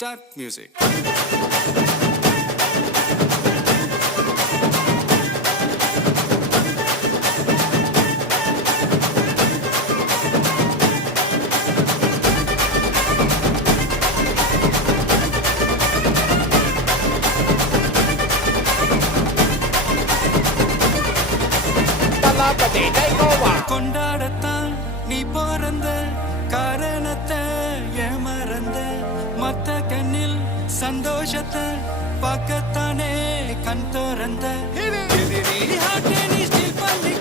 Start music. கொண்டாடத்தான் நீ பிறந்த காரணத்தை ஏமறந்த மத்த கண்ணில் சந்தோஷத்தை பார்க்கத்தானே கண் திறந்த நீ ஸ்டீல் பண்ணி